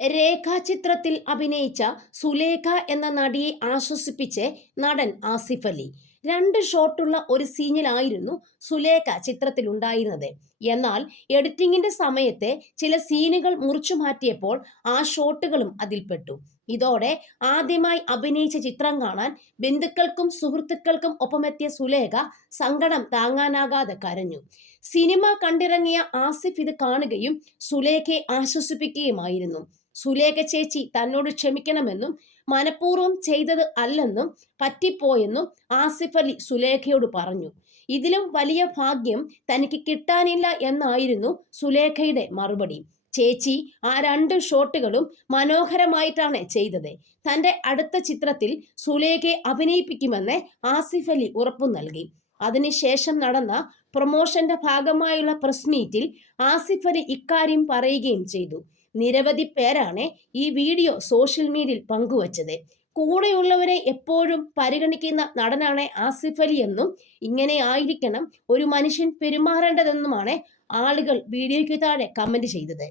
രേഖാചിത്രത്തിൽ അഭിനയിച്ച സുലേഖ എന്ന നടിയെ ആശ്വസിപ്പിച്ച് നടൻ ആസിഫ് അലി. രണ്ട് ഷോട്ടുള്ള ഒരു സീനിലായിരുന്നു സുലേഖ ചിത്രത്തിലുണ്ടായിരുന്നത്. എന്നാൽ എഡിറ്റിംഗിന്റെ സമയത്തെ ചില സീനുകൾ മുറിച്ചു മാറ്റിയപ്പോൾ ആ ഷോട്ടുകളും അതിൽപ്പെട്ടു. ഇതോടെ ആദ്യമായി അഭിനയിച്ച ചിത്രം കാണാൻ ബന്ധുക്കൾക്കും സുഹൃത്തുക്കൾക്കും ഒപ്പമെത്തിയ സുലേഖ സങ്കടം താങ്ങാനാകാതെ കരഞ്ഞു. സിനിമ കണ്ടിറങ്ങിയ ആസിഫ് ഇത് കാണുകയും സുലേഖയെ ആശ്വസിപ്പിക്കുകയുമായിരുന്നു. സുലേഖ ചേച്ചി തന്നോട് ക്ഷമിക്കണമെന്നും മനഃപൂർവം ചെയ്തത് അല്ലെന്നും പറ്റിപ്പോയെന്നും ആസിഫ് അലി സുലേഖയോട് പറഞ്ഞു. ഇതിലും വലിയ ഭാഗ്യം തനിക്ക് കിട്ടാനില്ല എന്നായിരുന്നു സുലേഖയുടെ മറുപടി. ചേച്ചി ആ രണ്ട് ഷോട്ടുകളും മനോഹരമായിട്ടാണ് ചെയ്തത്. തന്റെ അടുത്ത ചിത്രത്തിൽ സുലേഖയെ അഭിനയിപ്പിക്കുമെന്ന് ആസിഫ് അലി ഉറപ്പു നൽകി. അതിനുശേഷം നടന്ന പ്രൊമോഷന്റെ ഭാഗമായുള്ള പ്രസ് മീറ്റിൽ ആസിഫ് അലി ഇക്കാര്യം പറയുകയും ചെയ്തു. നിരവധി പേരാണ് ഈ വീഡിയോ സോഷ്യൽ മീഡിയയിൽ പങ്കുവച്ചത്. കൂടെയുള്ളവരെ എപ്പോഴും പരിഗണിക്കുന്ന നടനാണ് ആസിഫ് അലി എന്നും ഇങ്ങനെ ആയിരിക്കണം ഒരു മനുഷ്യൻ പെരുമാറേണ്ടതെന്നുമാണ് ആളുകൾ വീഡിയോയ്ക്ക് താഴെ കമന്റ് ചെയ്തത്.